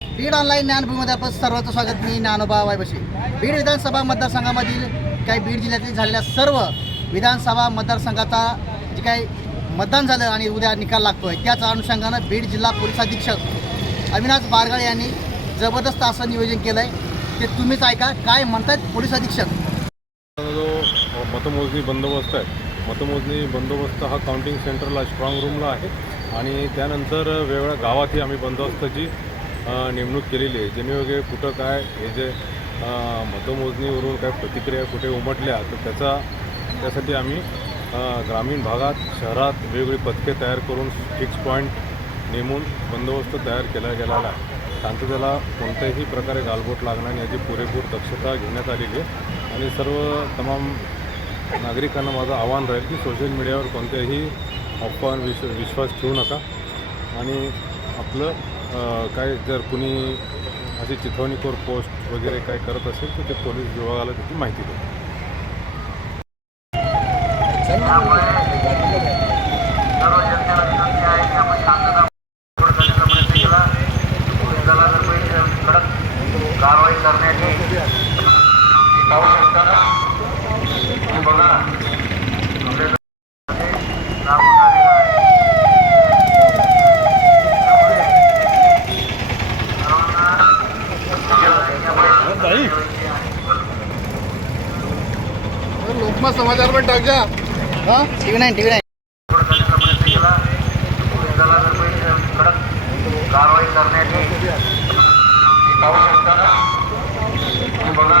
Beed online ज्ञानभूमीमध्ये आपण सर्वांचं स्वागत. मी ज्ञानोबा वायबशी. बीड विधानसभा मतदारसंघामधील काही बीड जिल्ह्यातील झालेल्या सर्व विधानसभा मतदारसंघाचा जे काही मतदान झालं आणि उद्या निकाल लागतो आहे त्याच अनुषंगानं बीड जिल्हा पोलीस अधीक्षक अविनाश बारगाळ यांनी जबरदस्त असं नियोजन केलं आहे ते तुम्हीच ऐका काय म्हणतात पोलीस अधीक्षक. जो मतमोजणी बंदोबस्त आहे मतमोजणी बंदोबस्त हा काउंटिंग सेंटरला स्ट्रॉंग रूमला आहे आणि त्यानंतर वेगवेगळ्या गावातही आम्ही बंदोबस्ताची नेमणूक केलेली आहे. जेणेवगे कुठं काय हे जे मतमोजणीवरून काय प्रतिक्रिया कुठे उमटल्या तर त्याचा त्यासाठी आम्ही ग्रामीण भागात शहरात वेगवेगळी पथके तयार करून फिक्स पॉईंट नेमून बंदोबस्त तयार केला गेलेला आहे. शांततेला कोणत्याही प्रकारे गालबोट लागणार नाही याची पुरेपूर दक्षता घेण्यात आलेली आहे. आणि सर्व तमाम नागरिकांना माझं आव्हान राहील की सोशल मीडियावर कोणत्याही अफवा विश विश्वास ठेवू नका. आणि आपलं काय जर कुणी अशी चिथवणीखोर पोस्ट वगैरे काय करत असेल तर ते पोलीस विभागाला त्याची माहिती द्या कारवाई करण्याची तुम्ही बघा आहे. लोकमत समाचार पण टाक जा. हां? TV nine TV nine. थोडं करण्याचा प्रयत्न केला पोलीस दलाला पहिले कडक कारवाई करण्याची आवश्यकता तुम्ही बघा